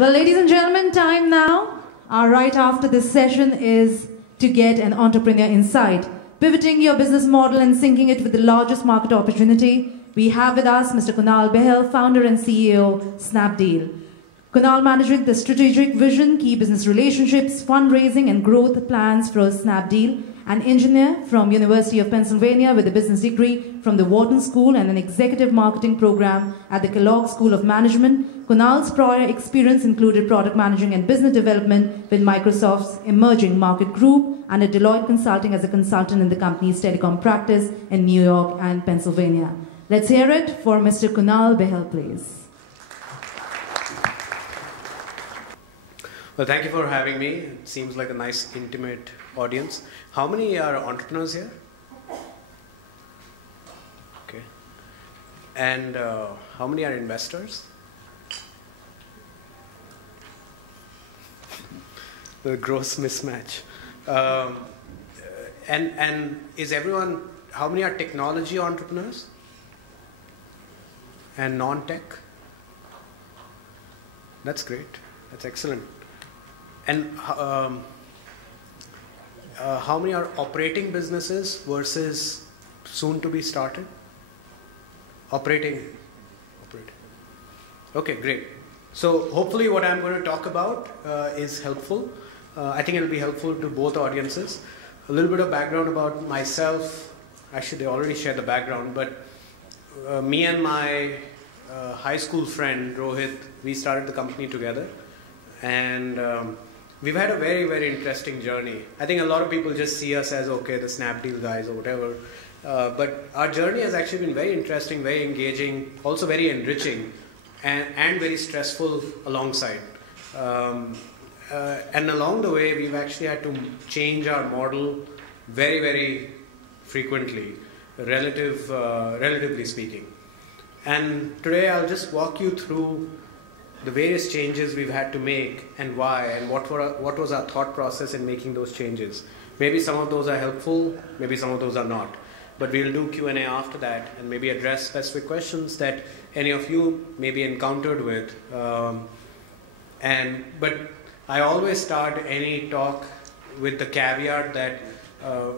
Well, ladies and gentlemen, time now. Right after this session is to get an entrepreneur insight. Pivoting your business model and syncing it with the largest market opportunity. We have with us Mr. Kunal Bahl, founder and CEO, Snapdeal. Kunal managing the strategic vision, key business relationships, fundraising and growth plans for Snapdeal. An engineer from University of Pennsylvania with a business degree from the Wharton School and an executive marketing program at the Kellogg School of Management. Kunal's prior experience included product managing and business development with Microsoft's emerging market group and at Deloitte Consulting as a consultant in the company's telecom practice in New York and Pennsylvania. Let's hear it for Mr. Kunal Bahl, please. Well, thank you for having me. It seems like a nice, intimate audience. How many are entrepreneurs here? Okay. And how many are investors? The gross mismatch. And is everyone, how many are technology entrepreneurs? And non-tech? That's great. That's excellent. And how many are operating businesses versus soon to be started? Operating. Okay, great. So hopefully what I'm going to talk about is helpful. I think it will be helpful to both audiences. A little bit of background about myself. Actually, they already shared the background, but me and my high school friend, Rohit, we started the company together. And we've had a very, very interesting journey. I think a lot of people just see us as, okay, the Snapdeal guys or whatever. But our journey has actually been very interesting, very engaging, also very enriching, and very stressful alongside. And along the way, we've actually had to change our model very, very frequently, relatively speaking. And today I'll just walk you through the various changes we've had to make and why, and what was our thought process in making those changes. Maybe some of those are helpful, maybe some of those are not. But we'll do Q&A after that and maybe address specific questions that any of you may be encountered with. But I always start any talk with the caveat that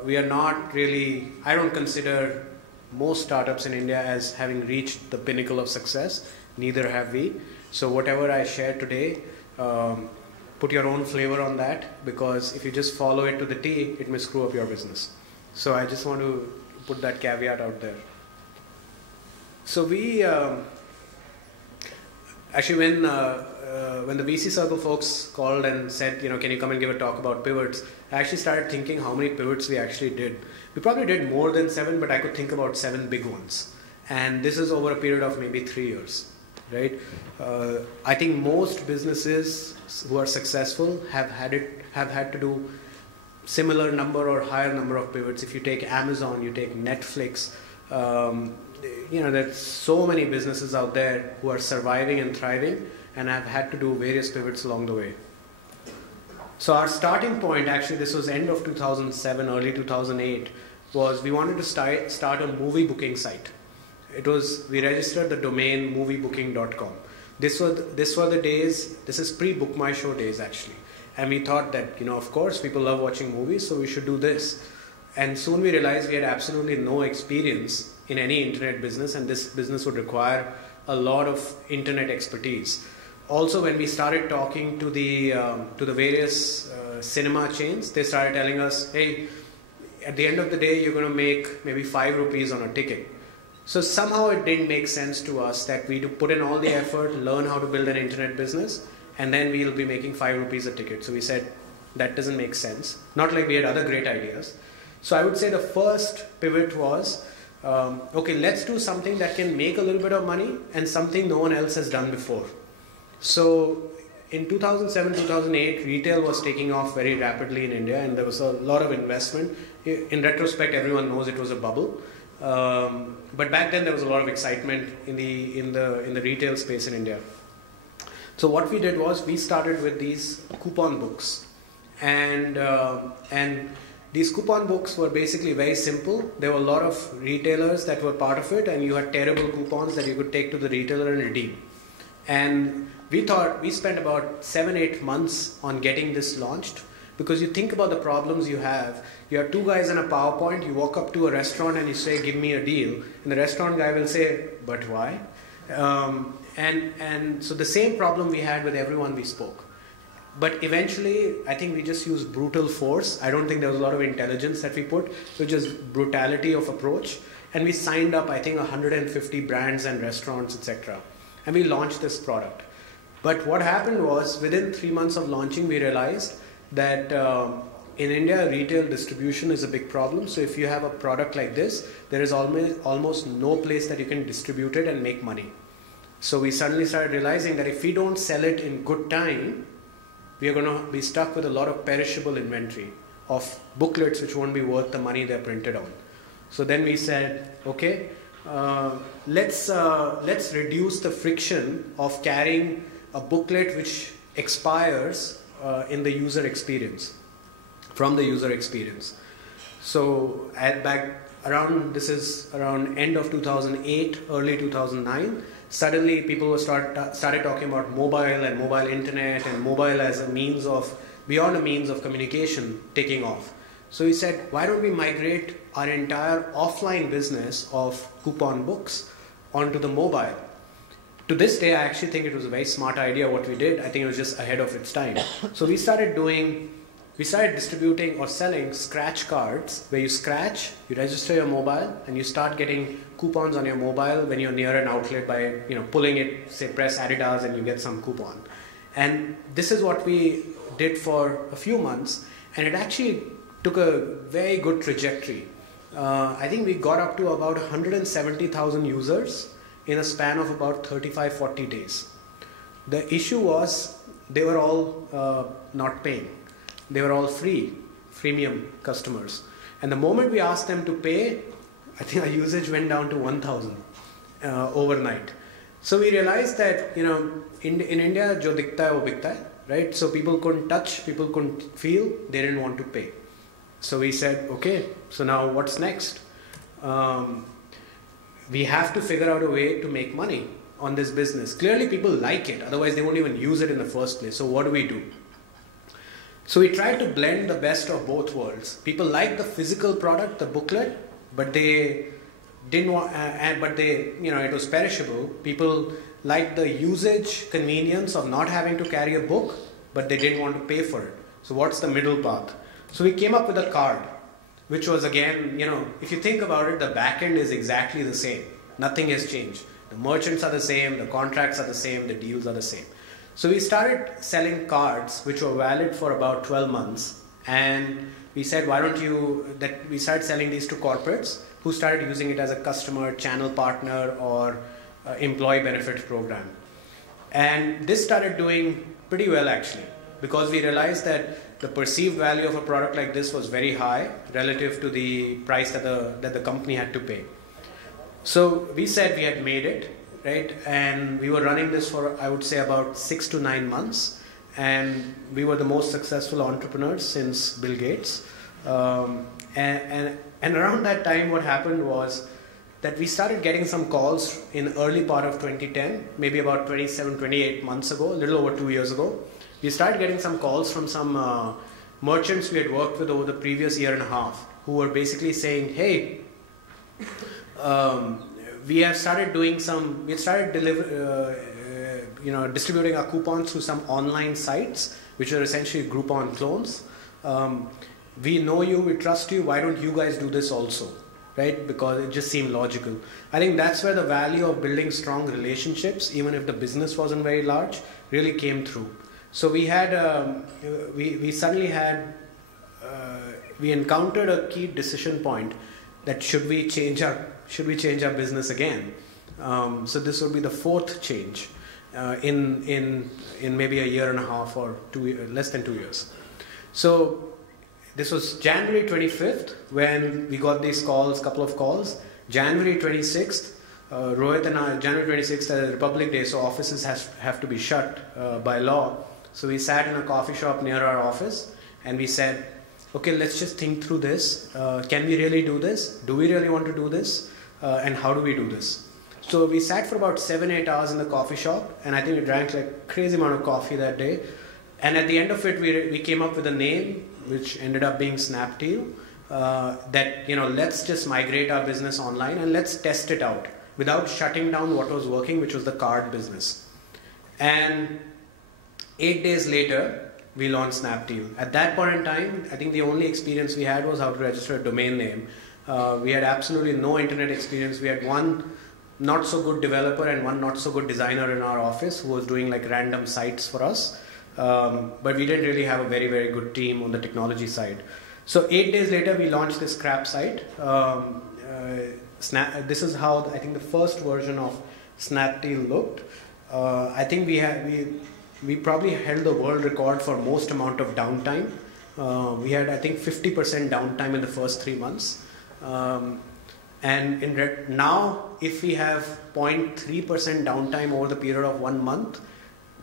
we are not really, I don't consider most startups in India as having reached the pinnacle of success. Neither have we. So whatever I share today, put your own flavor on that, because if you just follow it to the T, it may screw up your business. So I just want to put that caveat out there. So we, actually when the VC Circle folks called and said, can you come and give a talk about pivots, I actually started thinking how many pivots we actually did. We probably did more than 7, but I could think about 7 big ones. And this is over a period of maybe 3 years. Right? I think most businesses who are successful have had to do similar number or higher number of pivots. If you take Amazon, you take Netflix, there's so many businesses out there who are surviving and thriving and have had to do various pivots along the way. So our starting point, actually this was end of 2007, early 2008, was we wanted to start a movie booking site. We registered the domain moviebooking.com. This were the days, this is pre-Book My Show days actually. And we thought that, of course people love watching movies, so we should do this. And soon we realized we had absolutely no experience in any internet business, and this business would require a lot of internet expertise. Also, when we started talking to the various cinema chains, they started telling us, hey, at the end of the day, you're going to make maybe 5 rupees on a ticket. So somehow it didn't make sense to us that we do put in all the effort, learn how to build an internet business, and then we'll be making 5 rupees a ticket. So we said, that doesn't make sense. Not like we had other great ideas. So I would say the first pivot was, okay, let's do something that can make a little bit of money and something no one else has done before. So in 2007, 2008, retail was taking off very rapidly in India, and there was a lot of investment. In retrospect, everyone knows it was a bubble. But back then there was a lot of excitement in the retail space in India. So what we did was we started with these coupon books, and these coupon books were basically very simple. There were a lot of retailers that were part of it, and you had terrible coupons that you could take to the retailer and redeem. And we thought, we spent about 7-8 months on getting this launched, because you think about the problems you have. You have two guys in a PowerPoint, you walk up to a restaurant and you say, give me a deal. And the restaurant guy will say, but why? And so the same problem we had with everyone we spoke. But eventually, I think we just used brutal force. I don't think there was a lot of intelligence that we put. So just brutality of approach. And we signed up, I think, 150 brands and restaurants, etc. And we launched this product. But what happened was, within 3 months of launching, we realized that in India, retail distribution is a big problem. So if you have a product like this, there is almost no place that you can distribute it and make money. So we suddenly started realizing that if we don't sell it in good time, we are going to be stuck with a lot of perishable inventory of booklets which won't be worth the money they're printed on. So then we said, okay, let's reduce the friction of carrying a booklet which expires in the user experience, from the user experience. So this is around end of 2008, early 2009. Suddenly people started talking about mobile and mobile internet and mobile as a means of, beyond a means of communication, taking off. So we said, why don't we migrate our entire offline business of coupon books onto the mobile? To this day, I actually think it was a very smart idea what we did. I think it was just ahead of its time. So we started distributing or selling scratch cards, where you scratch, you register your mobile, and you start getting coupons on your mobile when you're near an outlet by pulling it, say press Adidas, and you get some coupon. And this is what we did for a few months, and it actually took a very good trajectory. I think we got up to about 170,000 users in a span of about 35-40 days. The issue was they were all not paying. They were all freemium customers. And the moment we asked them to pay, I think our usage went down to 1,000 overnight. So we realized that, in India, jo dikhta hai, wo bikta hai, right? So people couldn't touch, people couldn't feel, they didn't want to pay. So we said, okay, so now what's next? We have to figure out a way to make money on this business. Clearly people like it, otherwise they won't even use it in the first place. So what do we do? So we tried to blend the best of both worlds. People liked the physical product, the booklet, but they didn't want, it was perishable. People liked the usage convenience of not having to carry a book, but they didn't want to pay for it. So what's the middle path? So we came up with a card, which was again, if you think about it, the back end is exactly the same. Nothing has changed. The merchants are the same, the contracts are the same, the deals are the same. So we started selling cards which were valid for about 12 months, and we said, we started selling these to corporates who started using it as a customer, channel partner, or employee benefit program. And this started doing pretty well actually, because we realized that the perceived value of a product like this was very high relative to the price that the company had to pay. So we said we had made it, right? And we were running this for, I would say, about 6 to 9 months. And we were the most successful entrepreneurs since Bill Gates. And around that time, what happened was that we started getting some calls in early part of 2010, maybe about 27, 28 months ago, a little over 2 years ago. We started getting some calls from some merchants we had worked with over the previous year and a half, who were basically saying, hey, we have started distributing our coupons through some online sites, which are essentially Groupon clones. We know you, we trust you, why don't you guys do this also? Right? Because it just seemed logical. I think that's where the value of building strong relationships, even if the business wasn't very large, really came through. So we had, we encountered a key decision point that should we change our business again? So this would be the fourth change in maybe a year and a half or less than 2 years. So this was January 25th when we got these calls, couple of calls. January 26th, Rohit and I, January 26th is Republic Day, so offices have to be shut by law. So we sat in a coffee shop near our office and we said, okay, let's just think through this. Can we really do this? Do we really want to do this? And how do we do this? So we sat for about 7-8 hours in the coffee shop, and I think we drank like crazy amount of coffee that day. And at the end of it, we came up with a name, which ended up being Snapdeal. That, you know, let's just migrate our business online and let's test it out without shutting down what was working, which was the card business. And 8 days later, we launched Snapdeal. At that point in time, I think the only experience we had was how to register a domain name. We had absolutely no internet experience. We had one not so good developer and one not so good designer in our office who was doing like random sites for us. But we didn't really have a very, very good team on the technology side. So 8 days later, we launched this crap site. This is how I think the first version of Snapdeal looked. I think we probably held the world record for most amount of downtime. We had, I think, 50% downtime in the first 3 months. And now, if we have 0.3% downtime over the period of 1 month,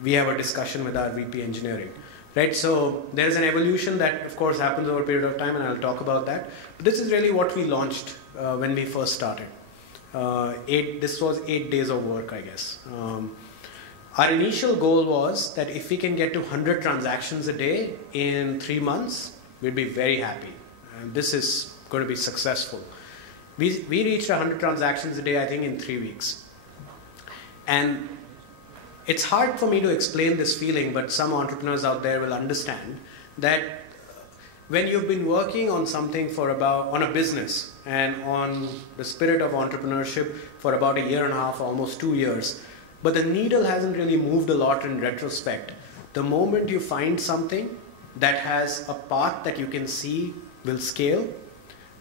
we have a discussion with our VP engineering. Right, so there's an evolution that, of course, happens over a period of time, and I'll talk about that. But this is really what we launched when we first started. This was 8 days of work, I guess. Our initial goal was that if we can get to 100 transactions a day in 3 months, we'd be very happy. And this is going to be successful. We reached 100 transactions a day, I think, in 3 weeks. And it's hard for me to explain this feeling, but some entrepreneurs out there will understand that when you've been working on something on a business and on the spirit of entrepreneurship for about 1.5 years, almost 2 years, but the needle hasn't really moved a lot in retrospect. The moment you find something that has a path that you can see will scale,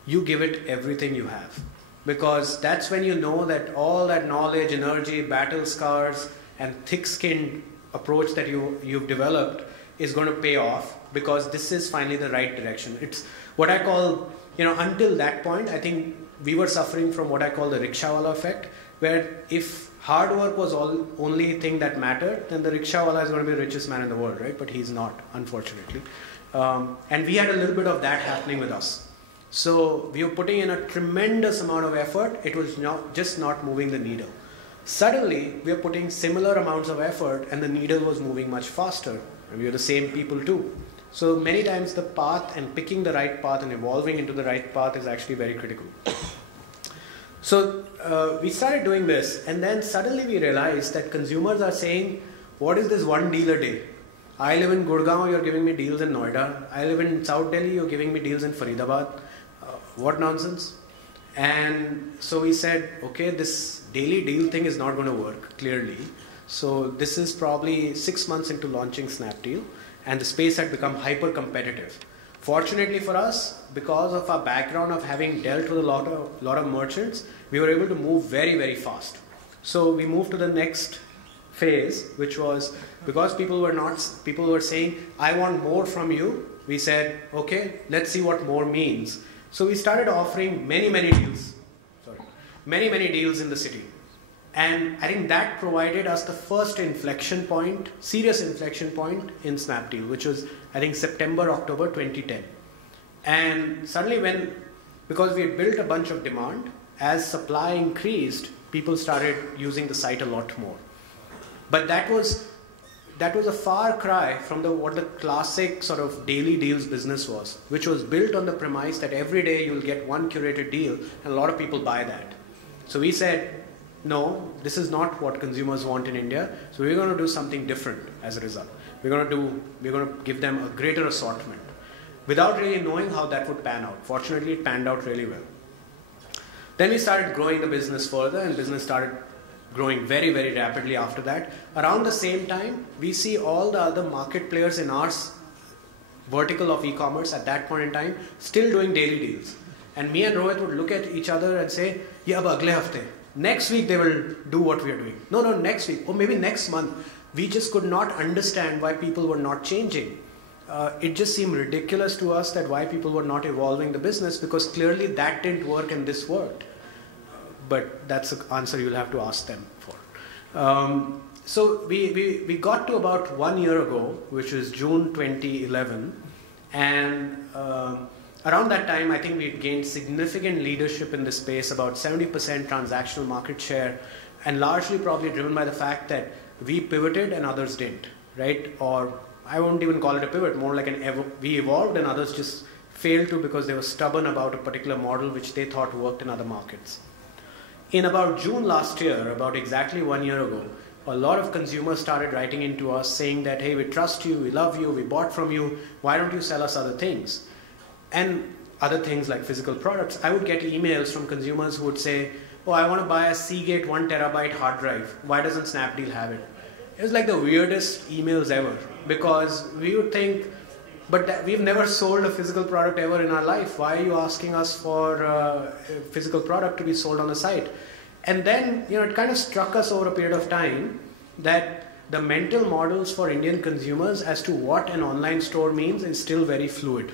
you give it everything you have. Because that's when you know that all that knowledge, energy, battle scars, and thick-skinned approach that you've developed is going to pay off, because this is finally the right direction. It's what I call, until that point, I think we were suffering from what I call the rickshawala effect, where if hard work was only thing that mattered, then the rickshawala is going to be the richest man in the world, right? But he's not, unfortunately. And we had a little bit of that happening with us. So we were putting in a tremendous amount of effort. It was just not moving the needle. Suddenly, we are putting similar amounts of effort and the needle was moving much faster. And we are the same people too. So many times the path and picking the right path and evolving into the right path is actually very critical. So we started doing this, and then suddenly we realized that consumers are saying, what is this one deal a day? I live in Gurgaon, you're giving me deals in Noida. I live in South Delhi, you're giving me deals in Faridabad. What nonsense? And so we said, okay, this daily deal thing is not going to work, clearly. So this is probably 6 months into launching Snapdeal, and the space had become hyper competitive. Fortunately for us, because of our background of having dealt with a lot of merchants, we were able to move very, very fast. So we moved to the next phase, which was, because people were saying, I want more from you. We said, okay, let's see what more means. So we started offering many deals in the city. And I think that provided us the first inflection point, serious inflection point in Snapdeal, which was, I think, September, October 2010. And suddenly because we had built a bunch of demand, as supply increased, people started using the site a lot more. But that was a far cry from what the classic sort of daily deals business was, which was built on the premise that every day you'll get one curated deal, and a lot of people buy that. So we said, no, this is not what consumers want in India. So we're going to do something different as a result. We're going to give them a greater assortment, without really knowing how that would pan out. Fortunately, it panned out really well. Then we started growing the business further, and business started growing very, very rapidly after that. Around the same time, we see all the other market players in our vertical of e-commerce at that point in time still doing daily deals. And me and Rohit would look at each other and say, yeah, ab agle hafte. Next week they will do what we are doing. No, next week, or maybe next month. We just could not understand why people were not changing. It just seemed ridiculous to us that why people were not evolving the business, because clearly that didn't work and this worked. But that's an answer you'll have to ask them for. So we got to about 1 year ago, which was June 2011, and around that time, I think we'd gained significant leadership in this space, about 70% transactional market share. and largely probably driven by the fact that we pivoted and others didn't, right? Or I won't even call it a pivot, more like we evolved and others just failed to because they were stubborn about a particular model which they thought worked in other markets. In about June last year, about exactly 1 year ago, a lot of consumers started writing into us saying that, hey, we trust you, we love you, we bought from you, why don't you sell us other things? And other things like physical products. I would get emails from consumers who would say, oh, I want to buy a Seagate 1 terabyte hard drive. Why doesn't Snapdeal have it? It was like the weirdest emails ever, because we would think, but we've never sold a physical product ever in our life. Why are you asking us for a physical product to be sold on the site? And then, it kind of struck us over a period of time that the mental models for Indian consumers as to what an online store means is still very fluid.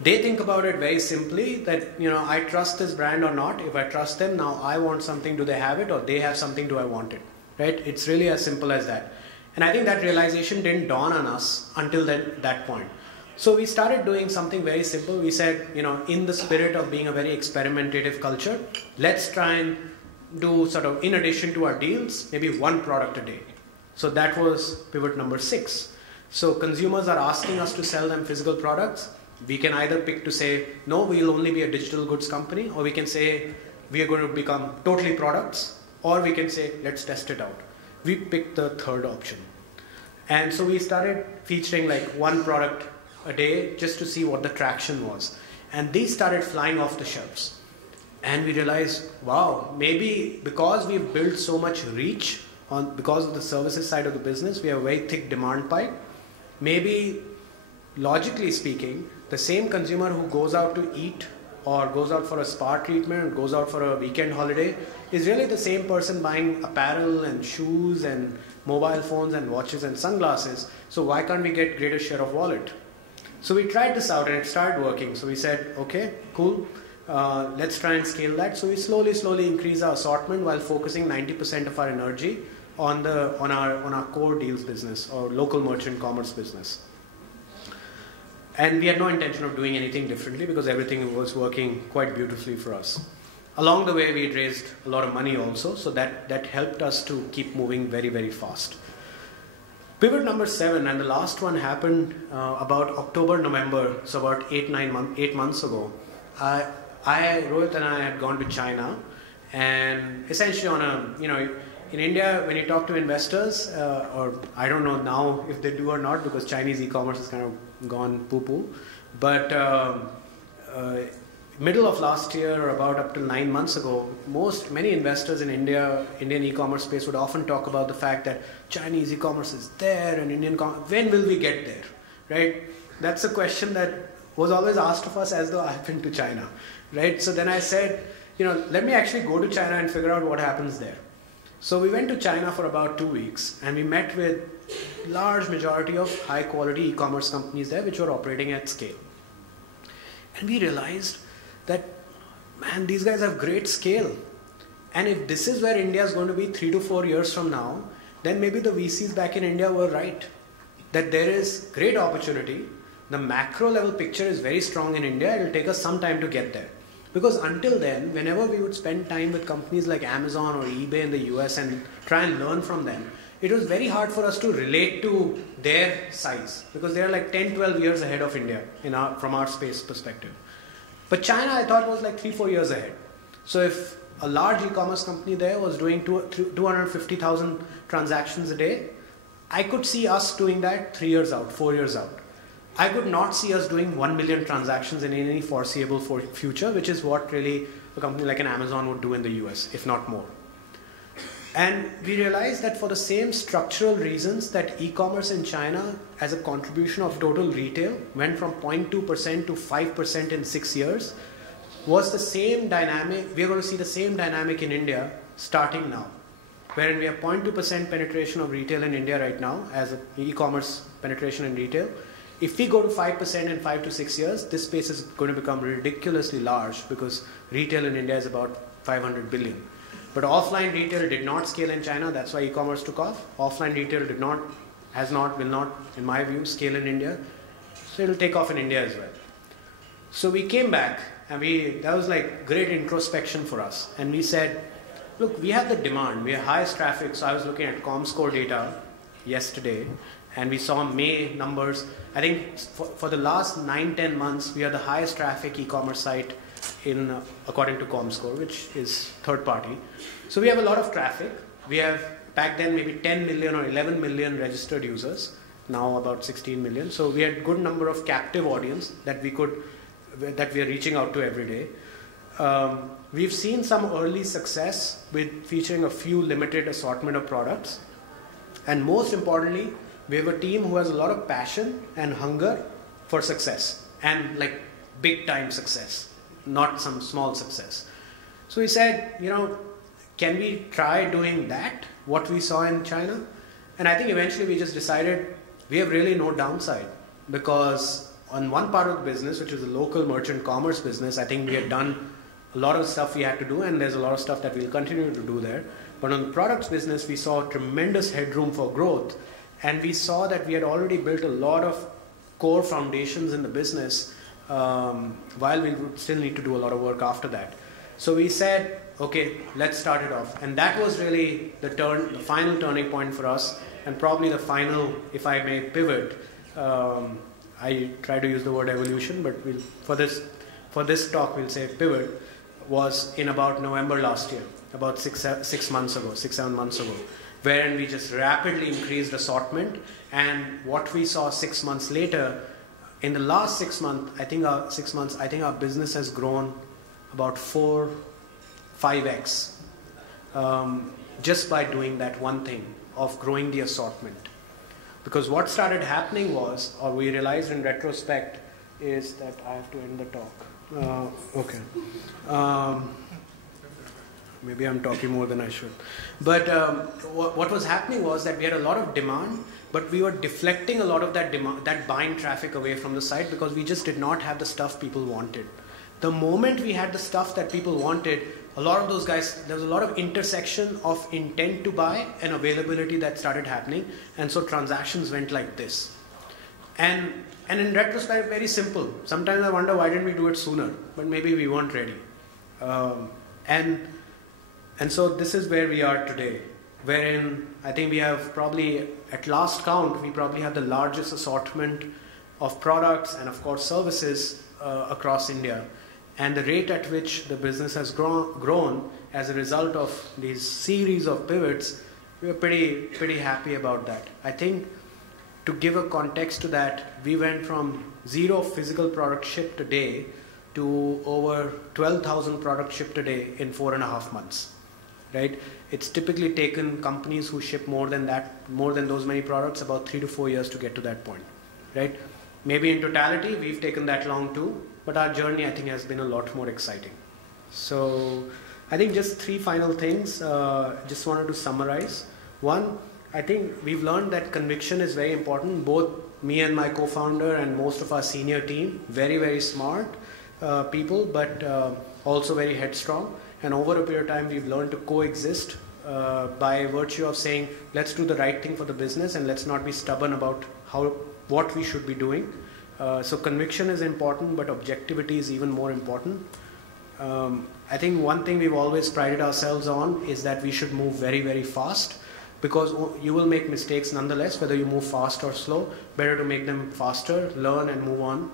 They think about it very simply that, I trust this brand or not. If I trust them, now I want something, do they have it? Or they have something, do I want it? Right? It's really as simple as that. And I think that realization didn't dawn on us until that point. So we started doing something very simple. We said, in the spirit of being a very experimentative culture, let's try and do sort of, in addition to our deals, maybe one product a day. So that was pivot number 6. So consumers are asking us to sell them physical products. We can either pick to say, no, we'll only be a digital goods company, or we can say, we are going to become totally products, or we can say, let's test it out. We picked the third option. And so we started featuring like one product a day just to see what the traction was. And these started flying off the shelves. And we realized, wow, maybe because we've built so much reach because of the services side of the business, we have a very thick demand pipe. Maybe, logically speaking, the same consumer who goes out to eat or goes out for a spa treatment or goes out for a weekend holiday is really the same person buying apparel and shoes and mobile phones and watches and sunglasses. So why can't we get greater share of wallet? So we tried this out and it started working. So we said, okay, cool. Let's try and scale that. So we slowly increase our assortment while focusing 90% of our energy on our core deals business or local merchant commerce business. And we had no intention of doing anything differently because everything was working quite beautifully for us. Along the way, we had raised a lot of money also, so that helped us to keep moving very, very fast. Pivot number 7, and the last one happened about October, November, so about 8 months ago. Rohit and I had gone to China, and essentially on a, in India, when you talk to investors, or I don't know now if they do or not because Chinese e-commerce has kind of gone poo-poo, but middle of last year or about up to 9 months ago, many investors in Indian e-commerce space would often talk about the fact that Chinese e-commerce is there and when will we get there, right? That's a question that was always asked of us as though I've been to China, right? So then I said, let me actually go to China and figure out what happens there. So we went to China for about 2 weeks and we met with large majority of high quality e-commerce companies there which were operating at scale. And we realized that, man, these guys have great scale. And if this is where India is going to be 3 to 4 years from now, then maybe the VCs back in India were right. That there is great opportunity. The macro level picture is very strong in India. It will take us some time to get there. Because until then, whenever we would spend time with companies like Amazon or eBay in the US and try and learn from them, it was very hard for us to relate to their size. Because they are like 10, 12 years ahead of India from our space perspective. But China, I thought, was like 3, 4 years ahead. So if a large e-commerce company there was doing 250,000 transactions a day, I could see us doing that 3 years out, 4 years out. I could not see us doing 1 million transactions in any foreseeable future, which is what really a company like an Amazon would do in the US, if not more. And we realized that for the same structural reasons that e-commerce in China as a contribution of total retail went from 0.2% to 5% in 6 years, was the same dynamic. We're going to see the same dynamic in India starting now, wherein we have 0.2% penetration of retail in India right now as e-commerce penetration in retail. If we go to 5% in 5 to 6 years, this space is going to become ridiculously large because retail in India is about 500 billion. But offline retail did not scale in China. That's why e-commerce took off. Offline retail will not, in my view, scale in India. So it will take off in India as well. So we came back and that was like great introspection for us. And we said, look, we have the demand, we have highest traffic. So I was looking at ComScore data yesterday, and we saw May numbers. I think for the last 9-10 months, we are the highest traffic e-commerce site in according to ComScore, which is third party. So we have a lot of traffic. We have back then maybe 10 million or 11 million registered users. Now about 16 million. So we had good number of captive audience that we are reaching out to every day. We've seen some early success with featuring a few limited assortment of products. And most importantly, we have a team who has a lot of passion and hunger for success, and like big time success, not some small success. So we said, can we try doing that, what we saw in China? And I think eventually we just decided we have really no downside, because on one part of the business, which is the local merchant commerce business, I think we had done a lot of stuff we had to do, and there's a lot of stuff that we'll continue to do there. But on the products business, we saw tremendous headroom for growth, and we saw that we had already built a lot of core foundations in the business, while we would still need to do a lot of work after that. So we said, okay, let's start it off. And that was really the final turning point for us, and probably the final, if I may pivot. I try to use the word evolution, but for this talk we'll say pivot, was in about November last year, about 6 months ago, 6-7 months ago, wherein we just rapidly increased assortment. And what we saw 6 months later, in the last 6 months, I think our business has grown about 4-5x, just by doing that one thing of growing the assortment. Because what started happening was, or we realized in retrospect, is that I have to end the talk. Okay. Maybe I'm talking more than I should. But what was happening was that we had a lot of demand, but we were deflecting a lot of that demand, that buying traffic away from the site, because we just did not have the stuff people wanted. The moment we had the stuff that people wanted, a lot of those guys, there was a lot of intersection of intent to buy and availability that started happening. And so transactions went like this. And in retrospect, very simple. Sometimes I wonder, why didn't we do it sooner? But maybe we weren't ready. And so this is where we are today, wherein I think we have probably, at last count, we probably have the largest assortment of products and of course services across India. And the rate at which the business has grown as a result of these series of pivots, we are pretty happy about that. I think to give a context to that, we went from 0 physical product shipped a day to over 12,000 products shipped a day in 4.5 months. Right? It's typically taken companies who ship more than those many products, about 3 to 4 years to get to that point. Right? Maybe in totality, we've taken that long too, but our journey, I think, has been a lot more exciting. So I think just 3 final things, just wanted to summarize. One, I think we've learned that conviction is very important. Both me and my co-founder and most of our senior team, very, very smart people, but also very headstrong. And over a period of time, we've learned to coexist by virtue of saying, let's do the right thing for the business and let's not be stubborn about what we should be doing. So conviction is important, but objectivity is even more important. I think one thing we've always prided ourselves on is that we should move very, very fast, because you will make mistakes nonetheless, whether you move fast or slow. Better to make them faster, learn and move on.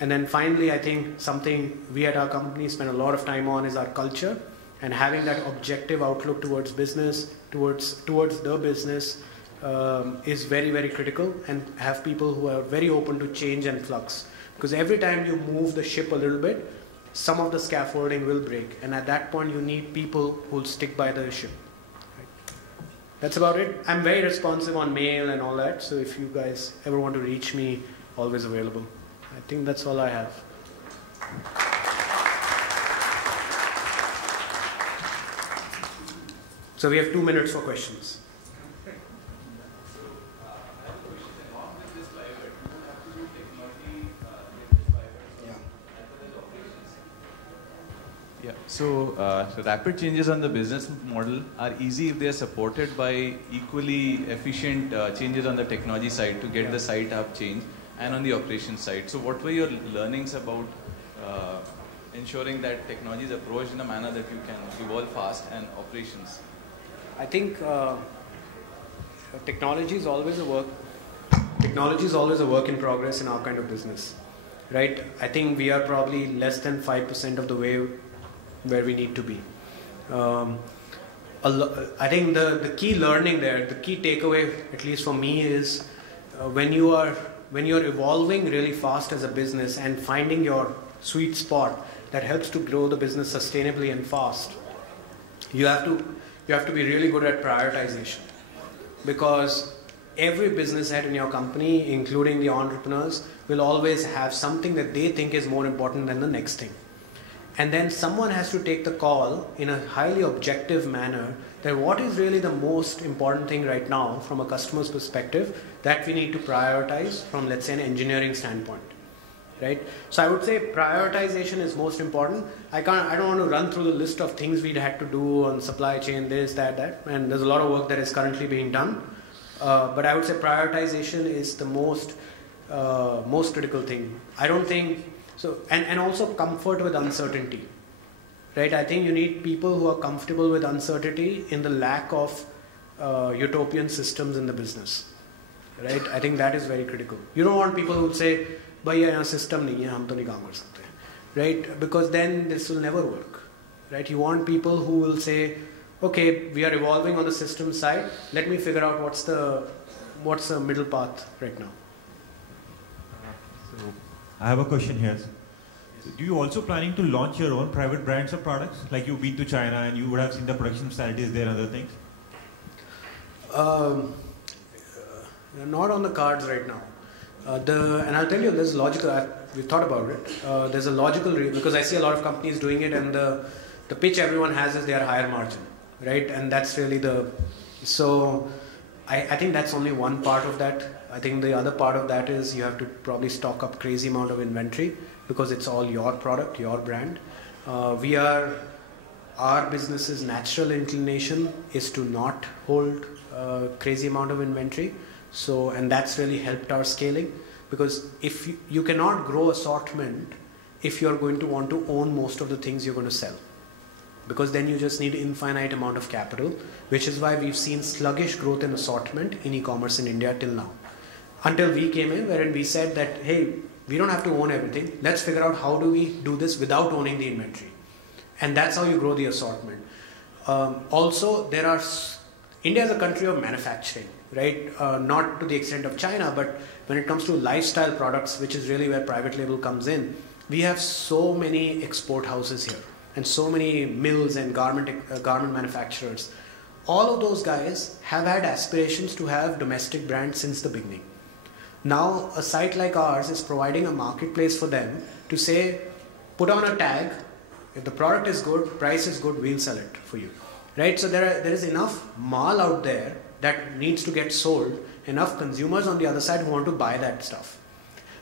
And then finally, I think something we at our company spend a lot of time on is our culture, and having that objective outlook towards business, towards the business, is very, very critical, and have people who are very open to change and flux. Because every time you move the ship a little bit, some of the scaffolding will break, and at that point you need people who will stick by the ship. Right? That's about it. I'm very responsive on mail and all that, so if you guys ever want to reach me, always available. I think that's all I have. So we have 2 minutes for questions. Yeah. So rapid changes on the business model are easy if they are supported by equally efficient changes on the technology side to get the site up changed, and on the operations side. So what were your learnings about ensuring that technology is approached in a manner that you can evolve fast and operations? I think technology is always a work. Technology is always a work in progress in our kind of business, right? I think we are probably less than 5% of the way where we need to be. I think the key learning there, the key takeaway, at least for me, is when you're evolving really fast as a business and finding your sweet spot that helps to grow the business sustainably and fast, you have to be really good at prioritization, because every business head in your company, including the entrepreneurs, will always have something that they think is more important than the next thing. And then someone has to take the call in a highly objective manner that what is really the most important thing right now from a customer's perspective that we need to prioritize from, let's say, an engineering standpoint, right? So I would say prioritization is most important. I don't want to run through the list of things we'd had to do on supply chain, this, that, and there's a lot of work that is currently being done. But I would say prioritization is the most critical thing. I don't think so, and also comfort with uncertainty, right? I think you need people who are comfortable with uncertainty in the lack of utopian systems in the business, right? I think that is very critical. You don't want people who say, "Bhaiya, yahan system nahi hai, hum to nahi kaam kar sakte," right? Because then this will never work, right? You want people who will say, "Okay, we are evolving on the system side. Let me figure out what's the middle path right now." So I have a question here. So do you also planning to launch your own private brands of products? Like you've been to China and you would have seen the production facilities there and other things? Not on the cards right now. And I'll tell you, there's logical. We thought about it. There's a logical reason, because I see a lot of companies doing it, and the pitch everyone has is they are higher margin, right? And that's really so I think that's only one part of that. I think the other part of that is you have to probably stock up crazy amount of inventory because it's all your product, your brand. Our business's natural inclination is to not hold crazy amount of inventory. So, and that's really helped our scaling, because if you cannot grow assortment if you're going to want to own most of the things you're going to sell, because then you just need infinite amount of capital, which is why we've seen sluggish growth in assortment in e-commerce in India till now. Until we came in, wherein we said that, hey, we don't have to own everything. Let's figure out how do we do this without owning the inventory. And that's how you grow the assortment. Also, India is a country of manufacturing, right? Not to the extent of China, but when it comes to lifestyle products, which is really where private label comes in, we have so many export houses here and so many mills and garment manufacturers. All of those guys have had aspirations to have domestic brands since the beginning. Now, a site like ours is providing a marketplace for them to say, put on a tag, if the product is good, price is good, we'll sell it for you, right? So there is enough mall out there that needs to get sold, enough consumers on the other side who want to buy that stuff.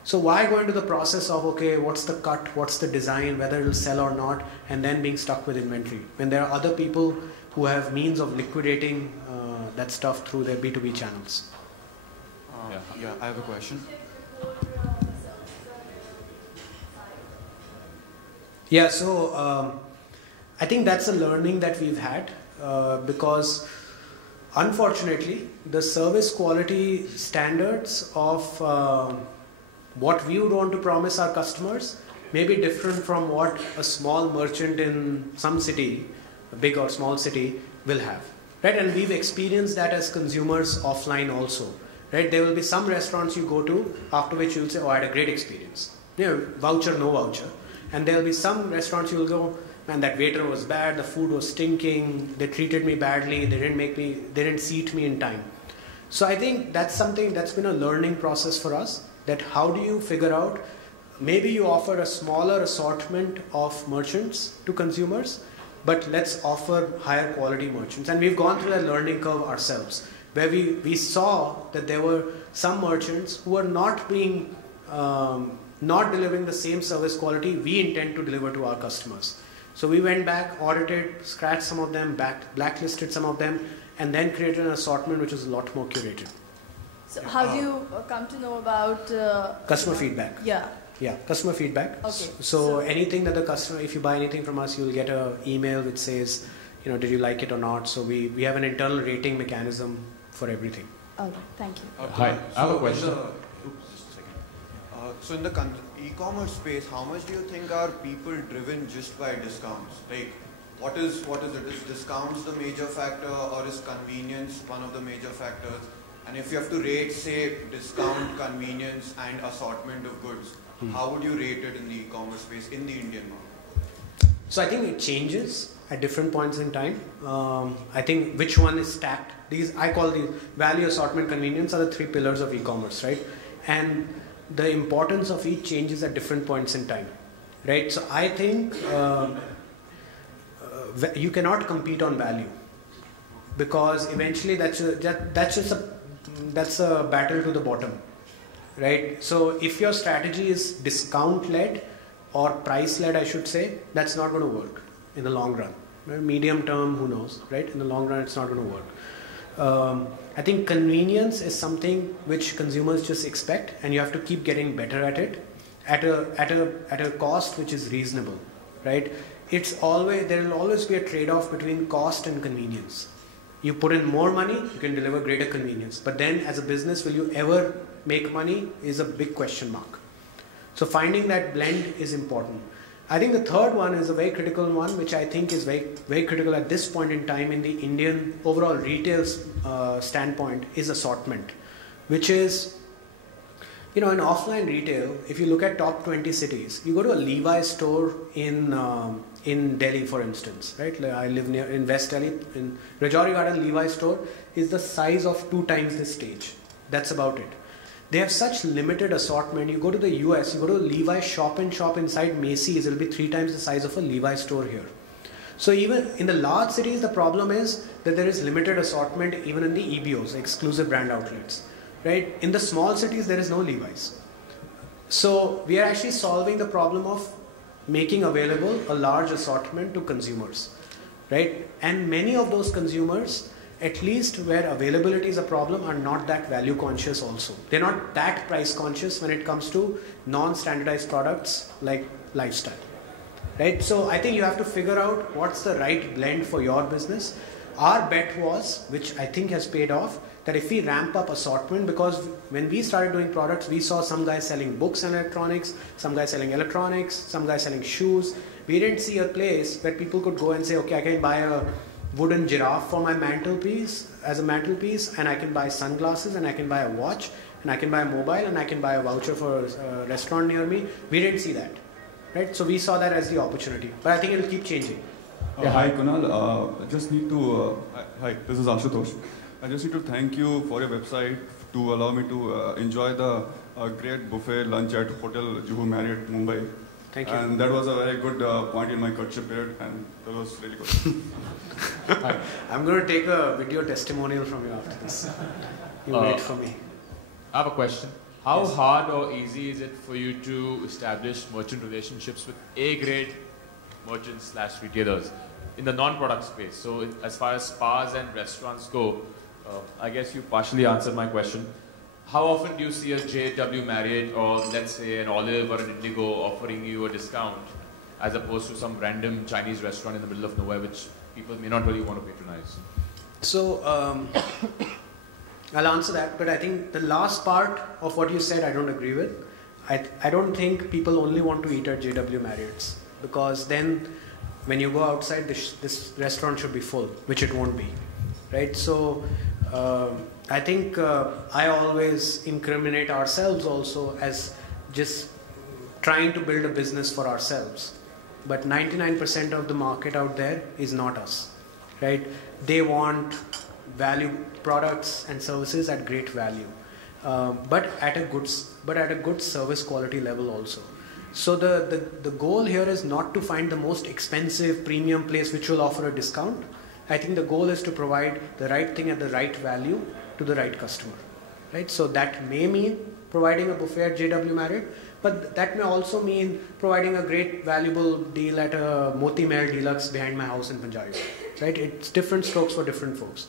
So why go into the process of, okay, what's the cut, what's the design, whether it'll sell or not, and then being stuck with inventory, when there are other people who have means of liquidating that stuff through their B2B channels. Yeah, I have a question. Yeah, so I think that's a learning that we've had because unfortunately the service quality standards of what we would want to promise our customers may be different from what a small merchant in some city, a big or small city, will have, right? And we've experienced that as consumers offline also, right? There will be some restaurants you go to after which you'll say, oh, I had a great experience, voucher, no voucher. And there will be some restaurants you'll go, man, that waiter was bad, the food was stinking, they treated me badly, they didn't seat me in time. So I think that's something that's been a learning process for us, that how do you figure out, maybe you offer a smaller assortment of merchants to consumers, but let's offer higher quality merchants. And we've gone through that learning curve ourselves, where we saw that there were some merchants who were not delivering the same service quality we intend to deliver to our customers. So we went back, audited, scratched some of them, blacklisted some of them, and then created an assortment which was a lot more curated. So how do you come to know about... customer feedback. Yeah. Yeah, customer feedback. Okay. So anything that the customer, if you buy anything from us, you'll get an email which says, you know, did you like it or not? So we have an internal rating mechanism for everything. Okay, thank you. Hi, I have a question. Just a second. So in the e-commerce space, how much do you think are people driven just by discounts? Like, what is it? Is discounts the major factor, or is convenience one of the major factors? And if you have to rate, say, discount, convenience, and assortment of goods, how would you rate it in the e-commerce space in the Indian market? So I think it changes at different points in time. I think which one is stacked. These I call the value, assortment, convenience are the three pillars of e-commerce, right? And the importance of each changes at different points in time, right? So I think you cannot compete on value, because eventually that's a battle to the bottom, right? So if your strategy is discount led or price led, I should say, that's not going to work in the long run. Medium term, who knows, right? In the long run, it's not going to work. I think convenience is something which consumers just expect, and you have to keep getting better at it at a cost which is reasonable, right? There will always be a trade-off between cost and convenience. You put in more money, you can deliver greater convenience. But then as a business, will you ever make money is a big question mark. So finding that blend is important. I think the third one is a very critical one, which I think is very, very critical at this point in time in the Indian overall retail standpoint, is assortment, which is, you know, in offline retail, if you look at top 20 cities, you go to a Levi's store in Delhi, for instance, right? Like I live in West Delhi, in Rajouri Garden. Levi's store is the size of 2 times this stage. That's about it. They have such limited assortment. You go to the US, you go to a Levi's shop inside Macy's, it'll be 3 times the size of a Levi's store here. So even in the large cities, the problem is that there is limited assortment even in the EBOs, exclusive brand outlets, right? In the small cities, there is no Levi's. So we are actually solving the problem of making available a large assortment to consumers, right? And many of those consumers, at least where availability is a problem, are not that value conscious also. They're not that price conscious when it comes to non-standardized products like lifestyle, right? So I think you have to figure out what's the right blend for your business. Our bet was, which I think has paid off, that if we ramp up assortment, because when we started doing products, we saw some guys selling books and electronics, some guys selling electronics, some guys selling shoes. We didn't see a place where people could go and say, okay, I can buy a wooden giraffe for my mantelpiece, as a mantelpiece, and I can buy sunglasses, and I can buy a watch, and I can buy a mobile, and I can buy a voucher for a restaurant near me. We didn't see that, right? So we saw that as the opportunity, but I think it will keep changing. Hi Kunal, I just need to, hi, this is Ashutosh. I just need to thank you for your website to allow me to enjoy the great buffet lunch at Hotel Juhu Marriott, Mumbai. Thank you. And that was a very good point in my courtship period, and that was really good. I'm going to take a video testimonial from you after this. You wait for me. I have a question. How hard or easy is it for you to establish merchant relationships with A-grade merchants/retailers in the non-product space? So as far as spas and restaurants go, I guess you partially answered my question. How often do you see a JW Marriott or let's say an Olive or an Indigo offering you a discount as opposed to some random Chinese restaurant in the middle of nowhere which people may not really want to patronize? So I'll answer that, but I think the last part of what you said I don't agree with. I don't think people only want to eat at JW Marriott's, because then when you go outside, this restaurant should be full, which it won't be, right? So I think I always incriminate ourselves also as just trying to build a business for ourselves. But 99% of the market out there is not us, right? They want value products and services at great value, but at a good service quality level also. So the goal here is not to find the most expensive premium place which will offer a discount. I think the goal is to provide the right thing at the right value to the right customer, right? So that may mean providing a buffet at JW Marriott, but that may also mean providing a great valuable deal at a Moti Mahal Deluxe behind my house in Punjabi, right? It's different strokes for different folks.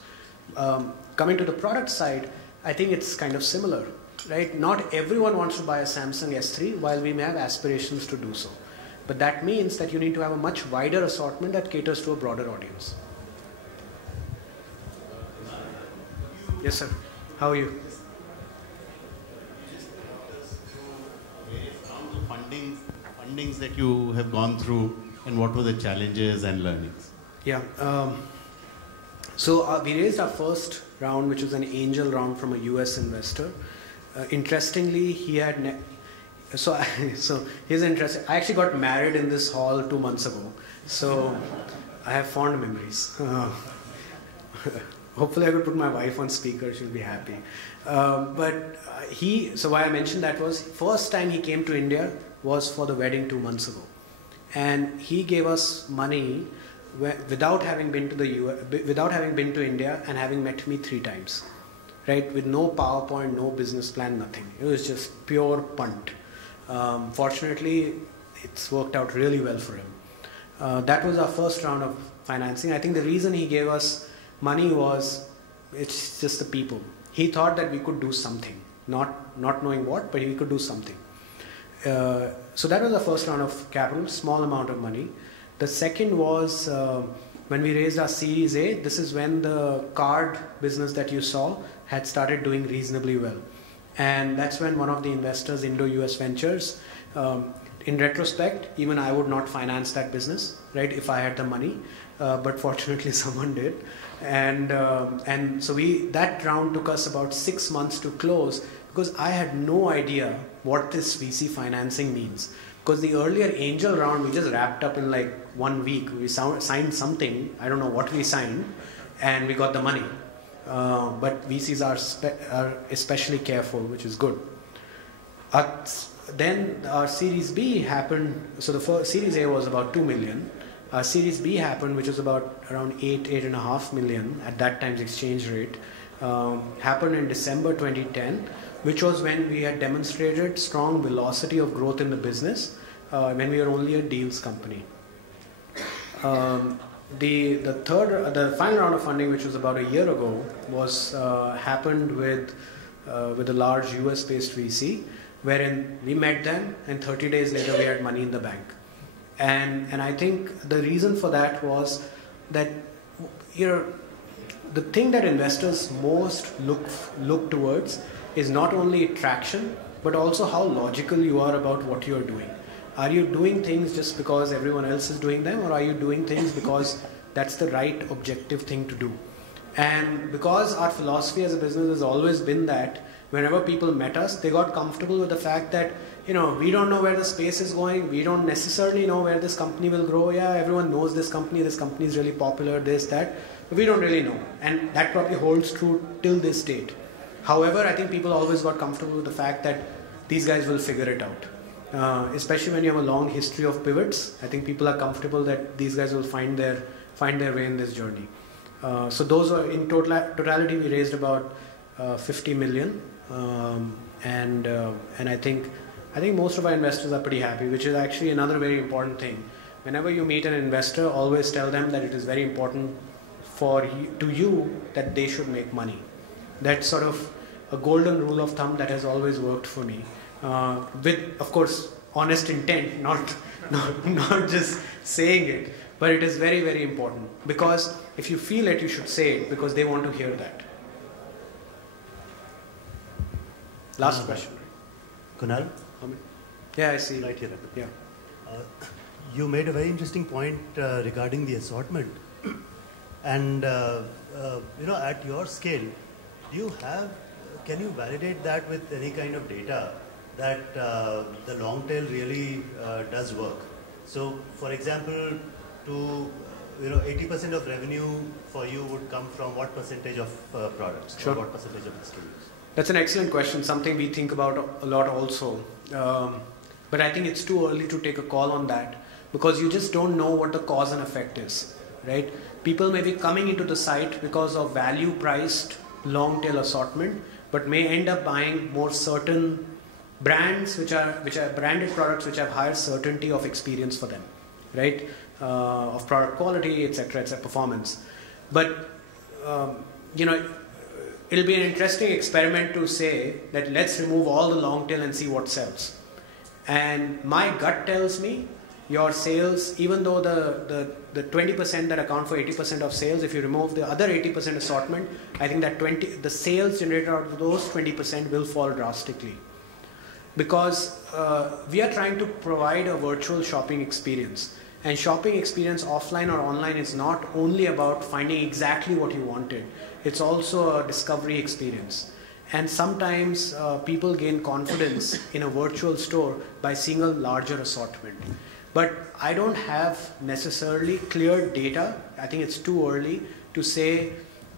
Coming to the product side, I think it's kind of similar. right? Not everyone wants to buy a Samsung S3 while we may have aspirations to do so. But that means that you need to have a much wider assortment that caters to a broader audience. Yes, sir. How are you? Fundings that you have gone through, and what were the challenges and learnings? Yeah. So we raised our first round, which was an angel round from a US investor. Interestingly, he had... So here's interesting. I actually got married in this hall 2 months ago. So I have fond memories. Hopefully I could put my wife on speaker. She'll be happy. So why I mentioned that was, first time he came to India was for the wedding 2 months ago. And he gave us money without having been to India and having met me 3 times. Right? With no PowerPoint, no business plan, nothing. It was just pure punt. Fortunately, it's worked out really well for him. That was our first round of financing. I think the reason he gave us money was, it's just the people. He thought that we could do something, not knowing what, but we could do something. So that was our first round of capital, small amount of money. The second was when we raised our Series A. This is when the card business that you saw had started doing reasonably well. And that's when one of the investors, Indo-US Ventures, in retrospect, even I would not finance that business, right, if I had the money. But fortunately, someone did. And so that round took us about 6 months to close, because I had no idea what this VC financing means. Because the earlier angel round, we just wrapped up in like 1 week. We signed something, I don't know what we signed, and we got the money. But VCs are especially careful, which is good. Then our Series B happened. So the first Series A was about 2 million. Our Series B happened, which was about around 8.5 million at that time's exchange rate. Happened in December 2010, which was when we had demonstrated strong velocity of growth in the business when we were only a deals company. The final round of funding, which was about a year ago, was happened with a large US-based VC, wherein we met them and 30 days later we had money in the bank. And I think the reason for that was that the thing that investors most look towards is not only traction, but also how logical you are about what you are doing. Are you doing things just because everyone else is doing them, or are you doing things because that's the right objective thing to do? And because our philosophy as a business has always been that whenever people met us, they got comfortable with the fact that, we don't know where the space is going, we don't necessarily know where this company will grow. Yeah, everyone knows this company is really popular, this, that, but we don't really know. And that probably holds true till this date. However, I think people always got comfortable with the fact that these guys will figure it out. Especially when you have a long history of pivots, I think people are comfortable that these guys will find their way in this journey. So those are, in totality, we raised about 50 million, and I think most of our investors are pretty happy, which is actually another very important thing. Whenever you meet an investor, always tell them that it is very important to you that they should make money. That's sort of a golden rule of thumb that has always worked for me. With, of course, honest intent, not just saying it, but it is very, very important, because if you feel it, you should say it, because they want to hear that. Last question. Kunal? Yeah, I see. Right here. Yeah. You made a very interesting point regarding the assortment. And, at your scale, can you validate that with any kind of data that the long tail really does work? So, for example, 80% of revenue for you would come from what percentage of products? Sure. Or what percentage of SKUs? That's an excellent question, something we think about a lot also. But I think it's too early to take a call on that, because you just don't know what the cause and effect is, right? People may be coming into the site because of value-priced long-tail assortment, but may end up buying more certain brands, which are branded products, which have higher certainty of experience for them, right? Of product quality, etc., performance. But it'll be an interesting experiment to say that let's remove all the long tail and see what sells. And my gut tells me your sales, even though the 20% that account for 80% of sales, if you remove the other 80% assortment, I think that the sales generated out of those 20% will fall drastically. Because we are trying to provide a virtual shopping experience. And shopping experience offline or online is not only about finding exactly what you wanted. It's also a discovery experience. And sometimes people gain confidence in a virtual store by seeing a larger assortment. But I don't have necessarily clear data. I think it's too early to say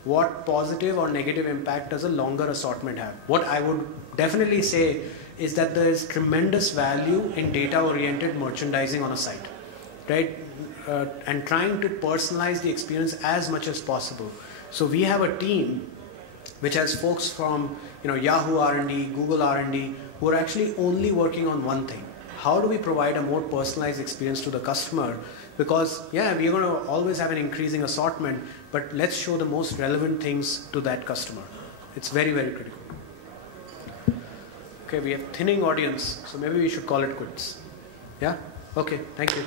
what positive or negative impact does a longer assortment have. What I would definitely say is that there is tremendous value in data-oriented merchandising on a site, right? And trying to personalize the experience as much as possible. So we have a team which has folks from Yahoo R&D, Google R&D, who are actually only working on one thing. How do we provide a more personalized experience to the customer? Because yeah, we're going to always have an increasing assortment, but let's show the most relevant things to that customer. It's very, very critical. Okay, we have thinning audience, so maybe we should call it quits. Yeah? Okay, thank you.